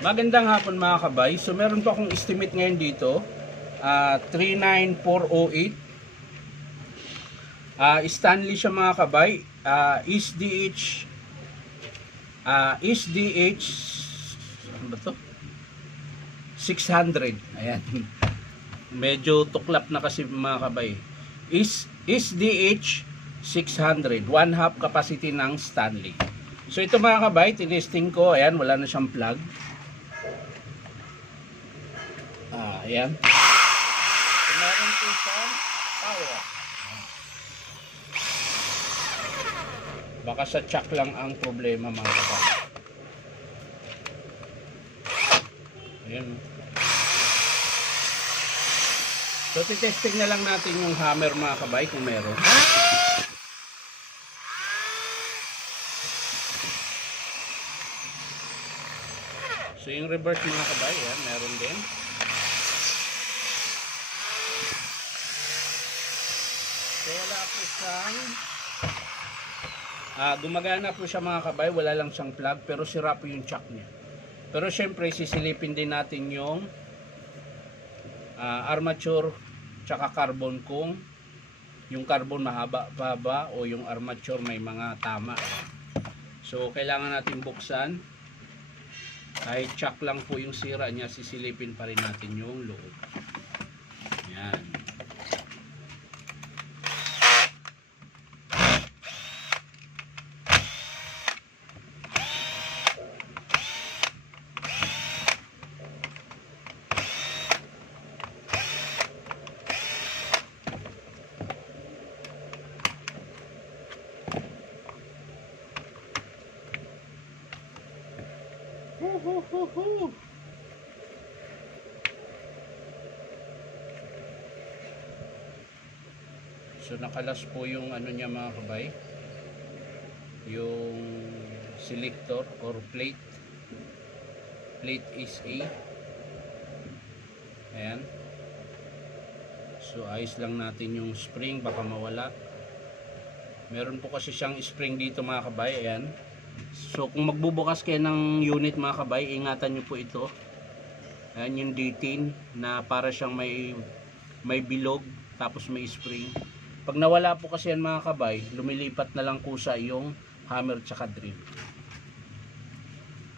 Magandang hapon mga kabay. So meron po akong estimate ngayon dito. 39408. Stanley siya mga kabay. SDH ano ba to? 600. Ayan. Medyo tuklap na kasi mga kabay. SDH 600. 1/2 capacity ng Stanley. So ito mga kabay, tinesting ko. Ayan, wala na siyang plug. Ayan. So, meron po siyang power. Baka sa chuck lang ang problema mga kabay. Ayan. So titesting na lang natin yung hammer mga kabay kung meron. So yung reverse mga kabay, yan, meron din. So wala po siyang gumagana po siya mga kabay, wala lang siyang plug pero sira po yung chuck niya. Pero syempre sisilipin din natin yung armature tsaka carbon kung yung carbon mahaba o yung armature may mga tama. So kailangan natin buksan. Kahit chuck lang po yung sira niya, sisilipin pa rin natin yung loob. Yan. So nakalas po yung ano niya mga kabay, yung selector or plate is A. Ayan. So ayos lang natin yung spring, baka mawala. Meron po kasi siyang spring dito mga kabay. Ayan. So kung magbubukas kayo ng unit mga kabay, ingatan nyo po ito. Ayan yung D10 na para siyang may bilog tapos may spring. Pag nawala po kasi yan mga kabay, lumilipat na lang kusa yung hammer tsaka drill.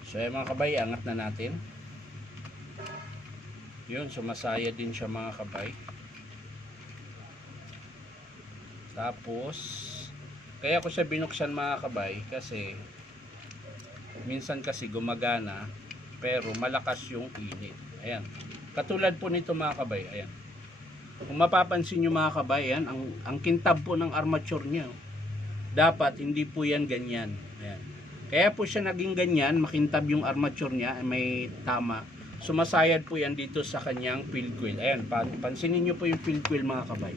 So ayan mga kabay, angat na natin. Yun, sumasaya din siya mga kabay. Tapos kaya ko siya binuksan mga kabay kasi minsan kasi gumagana pero malakas yung init. Ayan. Katulad po nito mga kabay. Ayan. Kung mapapansin nyo mga kabay, ayan, ang kintab po ng armature niya. Dapat hindi po yan ganyan. Ayan. Kaya po siya naging ganyan, makintab yung armature niya, may tama. Sumasayad po yan dito sa kanyang field coil. Ayan, pansinin nyo po yung field coil mga kabay.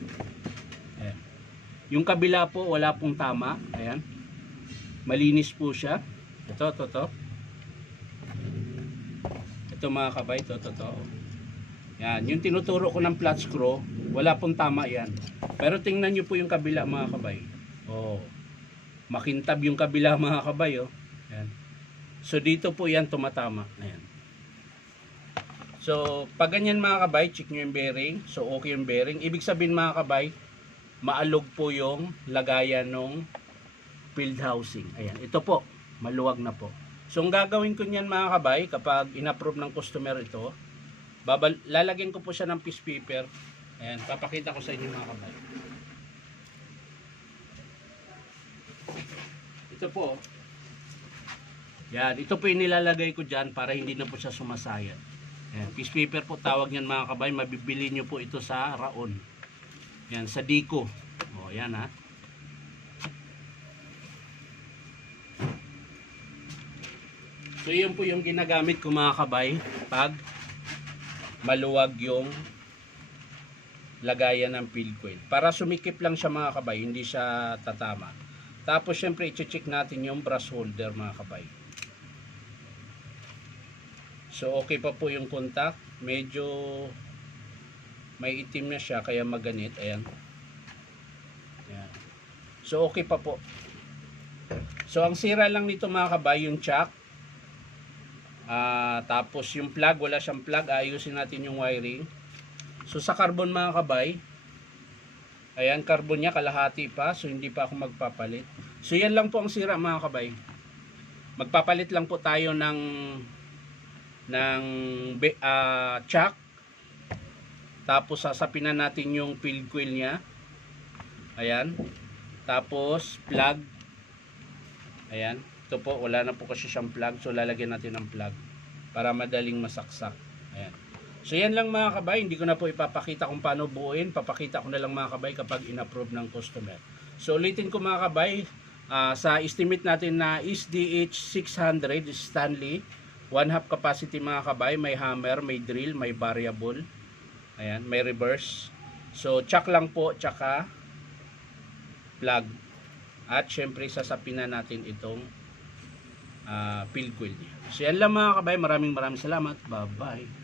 Ayan. Yung kabila po wala pong tama. Ayan. Malinis po siya. Ito. Ito mga kabay, ito. Yan, yung tinuturo ko ng flat screw, wala pong tama yan. Pero tingnan nyo po yung kabila mga kabay. Oh, makintab yung kabila mga kabay. Oh. Ayan. So dito po yan tumatama. Ayan. So pag ganyan mga kabay, check nyo yung bearing. So okay yung bearing. Ibig sabihin mga kabay, maalog po yung lagayan ng field housing. Ayan, ito po, maluwag na po. So ang gagawin ko niyan mga kabay, kapag in-approve ng customer ito, lalagyan ko po siya ng piece paper. Ayan, papakita ko sa inyo mga kabay. Ito po. Yan, ito po yung nilalagay ko dyan para hindi na po siya sumasayad. Ayan, piece paper po tawag niyan mga kabay. Mabibili nyo po ito sa Raon. Yan, sa Dico. O, yan ha. So yun po yung ginagamit ko mga kabay pag maluwag yung lagayan ng field coil. Para sumikip lang siya mga kabay, hindi siya tatama. Tapos syempre i-check natin yung brass holder mga kabay. So okay pa po yung contact. Medyo may itim na siya kaya maganit. Ayan. Ayan. So okay pa po. So ang sira lang nito mga kabay yung chuck. Tapos yung plug, wala siyang plug, ayusin natin yung wiring. So sa carbon mga kabay, ayan, carbon niya kalahati pa, so hindi pa ako magpapalit. So yan lang po ang sira mga kabay. Magpapalit lang po tayo ng chuck. Tapos sasapinan natin yung field coil niya. Ayan. Tapos plug. Ayan. Ito po, wala na po kasi siyang plug, so lalagyan natin ng plug para madaling masaksak. Ayan. So yan lang mga kabay, hindi ko na po ipapakita kung paano buuin, papakita ko na lang mga kabay kapag in-approve ng customer. So ulitin ko mga kabay, sa estimate natin na SDH 600 Stanley, 1/2 capacity mga kabay, may hammer, may drill, may variable. Ayan, may reverse. So chuck lang po, tsaka plug. At syempre sasapinan natin itong field coil niya. So yan lang mga kabay, maraming salamat. Bye bye.